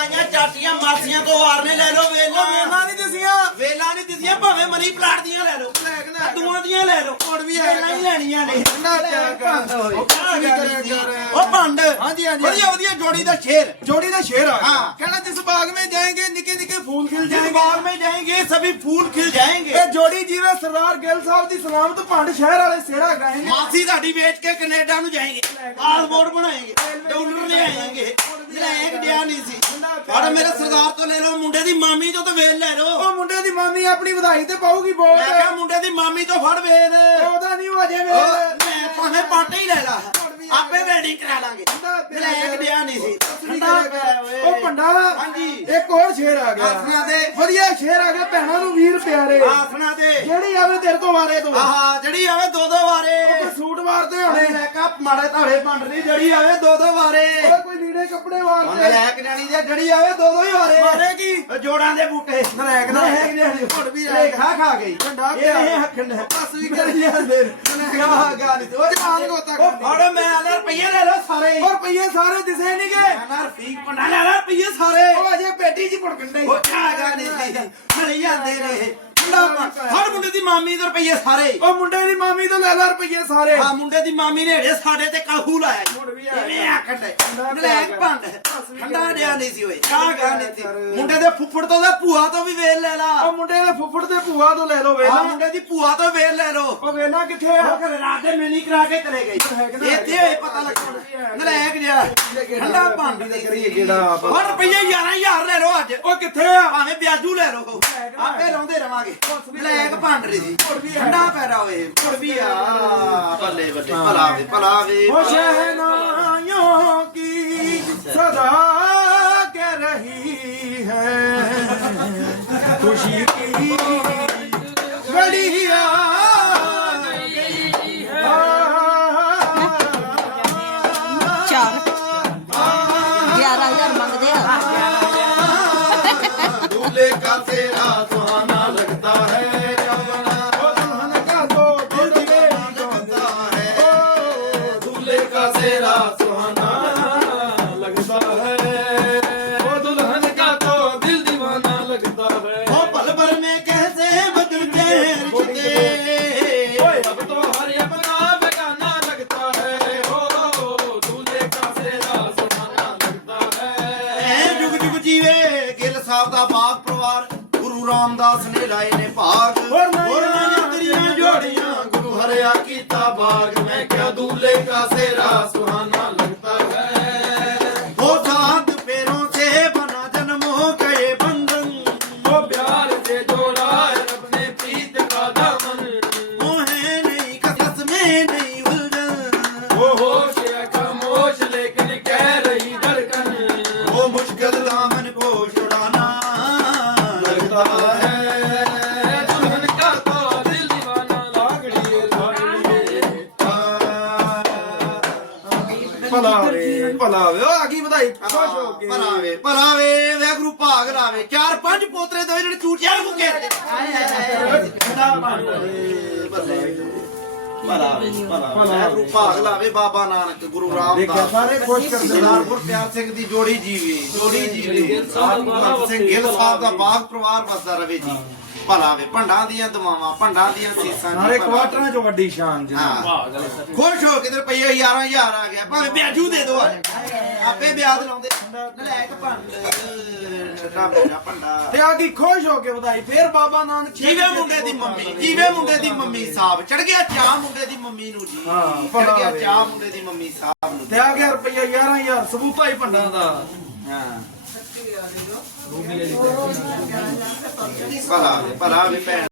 ਤਾਈਆਂ ਚਾਟੀਆਂ ਮਾਸੀਆਂ ਤੋਂ ਹਾਰਨੇ ਲੈ ਲਓ ਵੇਖ ਲਓ। ਵੇਲਾ ਨਹੀਂ ਦਿਸੀਆਂ। ਵੇਲਾ ਨਹੀਂ ਦਿਸੀਆਂ ਭਾਵੇਂ ਮਨੀ ਪਲਾਟ ਦੀਆਂ ਲੈ ਲਓ। ਦੂਆਂ ਦੀਆਂ ਲੈ ਲਓ। ਕੋੜ ਵੀ ਹੈ ਵੇਲਾ ਲੈਣੀਆਂ ਨੇ। ਨਾ ਕਰ ਉਹ ਕੀ ਕਰਿਆ ਕਰ ਉਹ ਭੰਡ। ਹਾਂਜੀ ਹਾਂਜੀ। ਵਧੀਆ ਵਧੀਆ ਜੋੜੀ ਦਾ ਸ਼ੇਰ। ਜੋੜੀ ਦਾ ਸ਼ੇਰ ਆ। ਹਾਂ। ਕਹਿੰਦਾ ਜਿਸ ਬਾਗ ਮੇ ਜਾਏਗੇ ਨਿੱਕੇ ਨਿੱਕੇ ਫੂਲ ਖਿਲ ਜਾਏਗੇ। ਬਾਗ ਮੇ ਜਾਏਗੇ ਸਭੀ ਫੂਲ ਖਿਲ ਜਾਏਗੇ। ਇਹ ਜੋੜੀ ਜਿਵੇਂ ਸਰਦਾਰ ਗਿੱਲ ਸਾਹਿਬ ਦੀ ਸਲਾਮਤ ਭੰਡ ਸ਼ਹਿਰ ਵਾਲੇ ਸੇਰਾ ਗਾਏ ਮਾਸੀ ਤੁਹਾਡੀ ਵੇਚ ਕੇ ਕੈਨੇਡਾ ਨੂੰ ਜਾਏਗੇ। ਆਲ ਬੋਰਡ ਬਣਾਏਗੇ। ਡਾਲਰ ਲੈ ਆਏਗੇ। ਇੱਕ ਡਿਆ ਨਹੀਂ ਸੀ। ਔਰ ਮੇਰੇ ਸਰਦਾਰ ਤੋਂ ਲੈ ਲਓ ਮੁੰਡੇ ਦੀ ਮਾਮੀ ਤੋਂ ਤਾਂ ਵੇਲ ਲੈ ਲਓ। ਉਹ ਮੁੰਡੇ ਦੀ ਮਾਮੀ ਆਪਣੀ ਵਧਾਈ ਤੇ ਪਾਊਗੀ ਬੋਲ ਮੈਂ ਕਿਹਾ ਮੁੰਡੇ ਦੀ ਮਾਮੀ ਤੋਂ ਫੜ ਵੇਲ। ਉਹਦਾ ਨਹੀਂ ਹੋ ਜੇ ਉਹ ਵੇਲ ਮੈਂ ਭਾਵੇਂ ਪਾਟੇ ਹੀ ਲੈ ਲਾ। ਆਪੇ ਵੈਡਿੰਗ ਕਰਾ ਲਾਂਗੇ। ਇੱਕ ਡਿਆ ਨਹੀਂ ਸੀ। ਉਹ ਭੰਡਾ ਹਾਂਜੀ। ਇੱਕ ਹੋਰ ਸ਼ੇਰ ਆ ਗਿਆ। ਆਸਣਾ ਦੇ। ਵਧੀਆ ਸ਼ੇਰ ਆ ਗਿਆ ਭੈਣਾਂ ਨੂੰ ਵੀਰ ਪਿਆਰੇ। ਆਸਣਾ ਦੇ। ਜਿਹੜੀ ਆਵੇ ਤੇਰੇ ਤੋਂ ਵਾਰੇ ਤੋਂ। ਆਹਾ ਜਿਹੜੀ ਆਵੇ ਦੋ ਦੋ ਵਾਰੇ ਕੋਈ ਸੂਟ ਵਾਰਦੇ ਹੁਣੇ। ਲੈ ਕਾ ਮਾੜੇ ਧਾੜੇ ਪੰਡਰੀ ਜਿਹੜੀ ਆਵੇ ਦੋ ਦੋ ਵਾਰੇ ਲੀੜੇ ਕੱਪੜੇ ਵਾਰਦੇ ਲੈ ਕੇ ਜਾਣੀ ਜੇ ਜਿਹੜੀ ਆਵੇ ਦੋ ਦੋ ਹੀ ਵਾਰੇ। ਵਾਰੇ ਕੀ? ਉਹ ਜੋੜਾਂ ਦੇ ਬੂਟੇ। ਦਾ ਨਰੈਕ ਦੇ ਹੁਣ ਵੀ ਆ ਖਾ ਖਾ ਗਈ। ਠੰਡਾ ਇਹ ਪਿਆ। ਇਹ ਹੱਖਣ ਬਸ ਵੀ ਕਰ। ਲਿਆਂਦੇ ਗਾ ਗਾ ਨਹੀਂ ਉਹ ਜਵਾਨ ਗੋਤਾ ਉਹ ਕਰਦੀ। ਫੜ ਮੈਂ ਆਲੇ ਰੁਪਈਏ ਲੈ ਲਓ ਸਾਰੇ। ਔਰ ਪਈਏ ਸਾਰੇ ਦਿਸੇ ਨਹੀਂ ਗਏ ਨਾ ਰਫੀਕ ਪੰਡਾ ਲੈ ਲੈ ਰੁਪਈਏ ਸਾਰੇ। ਉਹ ਅਜੇ ਪੇਟੀ ਜੀ ਭੜਕਣ ਡਈ ਉਹ ਖਾ ਗਾ ਨਹੀਂ ਸੀ। ਮਿਲ ਜਾਂਦੇ ਨੇ ਫੜ ਮੁੰਡੇ ਦੀ ਮਾਮੀ ਦੇ ਰੁਪਈਏ ਸਾਰੇ। ਉਹ ਮੁੰਡੇ ਦੀ ਮਾਮੀ ਤੋਂ ਲੈ ਲੈ ਰੁਪਈਏ ਸਾਰੇ। ਆ ਮੁੰਡੇ ਦੀ ਮਾਮੀ ਨੇ ਹੜੇ ਸਾਡੇ ਤੇ ਕਾਹੂ ਲਾਇਆ ਜੀ। ਮੁੜ ਵੀ ਆਇਆ। ਐਵੇਂ ਆਖਣ ਦੇ ਬਲੈਕ ਭੰਡ। ਠੰਡਾ। ਡਿਆ ਨਹੀਂ ਸੀ ਓਏ ਕਾ ਗਾ ਨਹੀਂ ਸੀ। ਮੁੰਡੇ ਦੇ ਫੁੱਫੜ ਤੋਂ ਤੇ ਭੂਆ ਤੋਂ ਵੀ ਵੇਲ ਲੈ ਲਾ। ਉਹ ਮੁੰਡੇ ਦੇ ਫੁੱਫੜ ਤੇ ਭੂਆ ਤੋਂ ਲੈ ਲਓ ਵੇਲਾ। ਮੁੰਡੇ ਦੀ ਭੂਆ ਤੋਂ ਵੇਲ ਲੈ ਲੋ ਉਹ ਵੇਲਾ ਕਿੱਥੇ ਆ? ਘਰੇ ਰਾਤ ਦੇ ਮੈਨੀ ਕਰਾ ਕੇ ਚਲੇ ਗਏ। ਇੱਥੇ ਹੋਏ ਪਤਾ ਲੱਗਣਾ ਨਲਾਇਕ ਜਿਹਾ। ਠੰਡਾ ਭੰਡ ਦੇ ਕਰੀਏ ਕਿਹੜਾ ਹੁਣ ਰੁਪਈਏ 11000 ਲੈ ਲੋ ਅੱਜ ਉਹ ਕਿੱਥੇ ਆ ਭਾਵੇਂ ਵਿਆਜੂ ਲੈ ਲੋ ਆਪੇ ਲਾਉਂਦੇ ਰਵਾਂਗੇ। ਬਲੈਕ ਭਾਂਡਰੇ ਦੀ। ਠੰਡਾ ਪੈਰਾ ਹੋਏ ਕੁੜ ਵੀ ਆ। ਬੱਲੇ ਬੱਲੇ ਭਲਾ ਵੇ ਭਲਾ ਵੇ ਉਹ ਸ਼ਹਿਨਾਇਓ ਕੀ ਸਦਾ ਕਹਿ ਰਹੀ ਹੈ। ਖੁਸ਼ੀ ਕੀ ਬੜੀ ਆ ਸਾਹਿਬ ਦਾ ਬਾਗ ਪਰਿਵਾਰ। ਰਾਮਦਾਸ ਨੇ ਲਾਏ ਨੇ ਭਾਗ। ਗੁਰਨਾਮ ਤੇਰੀਆਂ ਜੋੜੀਆਂ। ਗੁਰੂ ਹਰਿਆ ਕੀਤਾ ਬਾਗ। ਮੈਂ ਕਿਹਾ ਦੂਲੇ ਕਾ ਸੇਰਾ ਸੁਹਾਨਾ ਲੱਗਦਾ ਹੈ ਕਹਿ ਰਹੀ ਧੜਕਨ ਦਾ ਮਨ ਕੋਸ਼ ਭਲਾਵੇ ਭਲਾਵੇ ਉਹ ਆ ਗਈ ਵਧਾਈ? ਖੁਸ਼ ਹੋ ਕੇ। ਭਰਾਵੇ ਭਰਾਵੇ ਵੈਗਰੂ ਭਾਗ ਲਾਵੇ। ਚਾਰ ਪੰਜ ਪੋਤਰੇ ਦੋ ਜਿਹੜੇ ਚੂਟਿਆਂ ਨੂੰ ਮੁੱਕੇ ਭਰਾਵੇ ਭਰਾਵੇ ਵੈਗਰੂ ਭਾਗ ਲਾਵੇ ਬਾਬਾ ਨਾਨਕ ਗੁਰੂ ਦੇਖਿਆ ਰਾਮਦਾਸ। ਸਾਰੇ ਖੁਸ਼ ਕਰਦੇ ਸਰਦਾਰ ਗੁਰਪਿਆਰ ਸਿੰਘ ਦੀ ਜੋੜੀ ਜੀਵੇ ਜੋੜੀ ਜੀਵੇ। ਸਾਹਿਬ ਸਿੰਘ ਗਿੱਲ ਸਾਹਿਬ ਦਾ ਬਾਗ ਪਰਿਵਾਰ ਵਸਦਾ ਰਵੇ ਜੀ। ਭਲਾਵੇ ਭੰਡਾਂ ਦੀਆਂ ਦੁਆਵਾਂ ਭੰਡਾਂ ਦੀਆਂ ਸੀਸਾਂ ਨਾਲੇ ਭਲਾ ਕੁਆਟਰਾਂ ਚੋਂ ਵੱਡੀ ਸ਼ਾਨ ਜੀ ਹਾਂ। ਖੁਸ਼ ਹੋ ਕੇ ਤੇ ਰੁਪਈਆ 11000 ਆ ਗਿਆ। ਭਾਵੇਂ ਵਿਆਜੂ ਦੇ ਦੋ ਆਪੇ ਵਿਆਜ ਲਾਉਂਦੇ। ਭੰਡ। ਭੰਡਾ ਤੇ ਆ ਗਈ ਖੁਸ਼ ਹੋ ਕੇ ਵਧਾਈ ਫੇਰ ਬਾਬਾ ਨਾਨਕ ਜੀਵੇ ਮੁੰਡੇ ਦੀ ਮੰਮੀ? ਜੀਵੇ ਮੁੰਡੇ ਦੀ ਮੰਮੀ ਸਾਹਿਬ? ਚੜ ਗਿਆ ਚਾਹ ਮੁੰਡੇ ਦੀ ਮੰਮੀ ਨੂੰ ਜੀ। ਹਾਂ, ਚੜ ਗਿਆ ਚਾਹ ਮੁੰਡੇ ਦੀ ਮੰਮੀ ਸਾਹਿਬ ਨੂੰ ਤੇ ਆ ਗਿਆ ਰੁਪਈਆ 11000 ਸਬੂਤਾ ਹੀ ਭੰਡਾਂ ਦਾ। ਹਾਂ। ਭਲਾ ਵੇ ਭਲਾ ਵੇ ਭੈਣ।